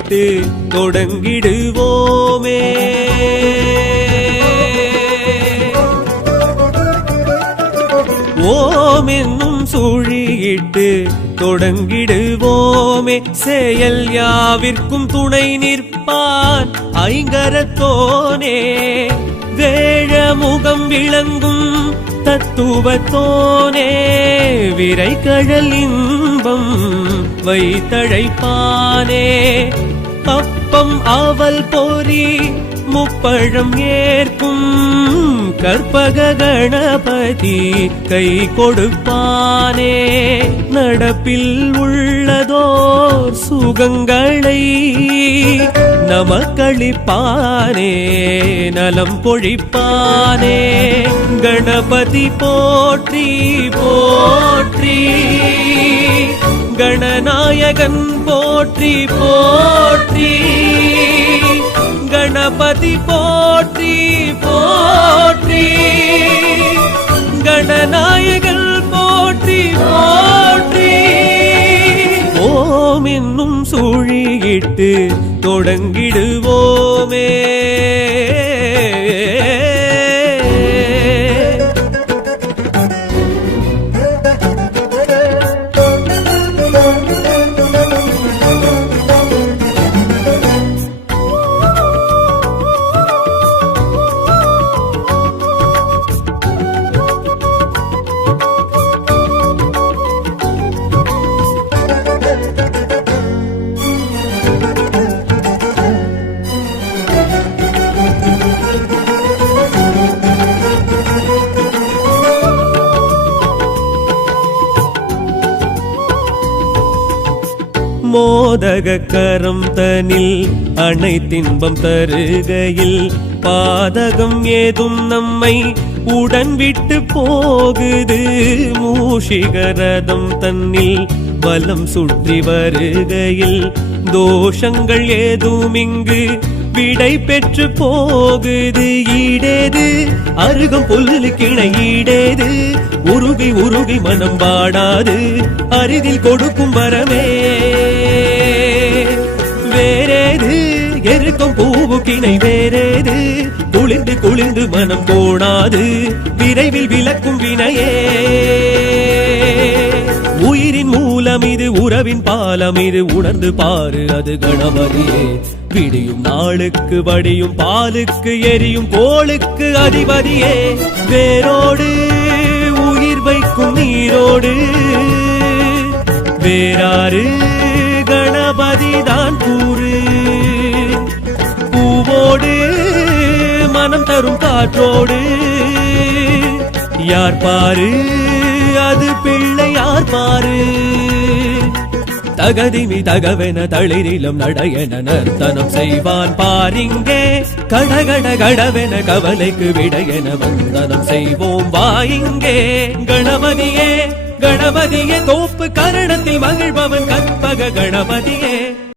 சுழியிட்டு தொடங்கிடுவோமே. ஓம் என்னும் சுழியிட்டு தொடங்கிடுவோமே. செயல் யாவிற்கும் துணை நிற்பான் ஐங்கரத்தோனே. வேழ முகம் விளங்கும் தத்துவத்தோனே. விரை கழல் இன்பம் வைத்தழைப்பானே. அப்பம் அவல் பொறி முப்பழம் ஏற்கும் கற்பக கணபதி கை கொடுப்பானே. நடப்பில் உள்ளதோர் சுகங்களை நமக்களிப்பானே. நலம் பொழிப்பானே. கணபதி போற்றி போற்றி. கணநாயகன் போற்றி போற்றி. கணபதி போற்றி போற்றி. கணநாயகன் போற்றி போற்றி. ஓம் என்னும் சுழியிட்டு தொடங்கிடுவோமே. மோதக கரம் தனில் அனைத்தின்பம் தருகையில் பாதகம் ஏதும் நம்மை உடன் விட்டு போகுது. மூஷிகரதம் தன்னில் வலம் சுற்றி வருகையில் தோஷங்கள் ஏதும் இங்கு விடை பெற்று போகுது. ஈடேது அருகம் புல்லு கிணை ஈடேது. உருகி உருகி மனம் வாடாது அருகில் கொடுக்கும் வரமே. வேறேது எருக்கும் பூவு கிணை வேறேது. குளிர்ந்து குளிர்ந்து மனம் கோணாது விரைவில் விளக்கும் வினையே. உயிரின் மூலம் இது உறவின் பாலம் இது உணர்ந்து பாரு அது கணபதியே. விடியும் நாளுக்கு வடியும் பாலுக்கு எரியும் கோளுக்கு அதிபதியே. வேரோடு உயிர் வைக்கும் நீரோடு வேறாறு கணபதி தான் கூறு. பூவோடு மனம் தரும் காற்றோடு யார் பாரு அது பிள்ளை யார் பாரு. தகதிமி தகவென தளிரிலும் நடையென நர்த்தனம் செய்வான் பாரிங்கே. கடகட கடவென கவலைக்கு விடையென வந்தனம் செய்வோம் வாயிங்கே. கணபதியே கணபதியே தோப்பு கரணத்தில் மகிழ்பவன் கற்பக கணபதியே.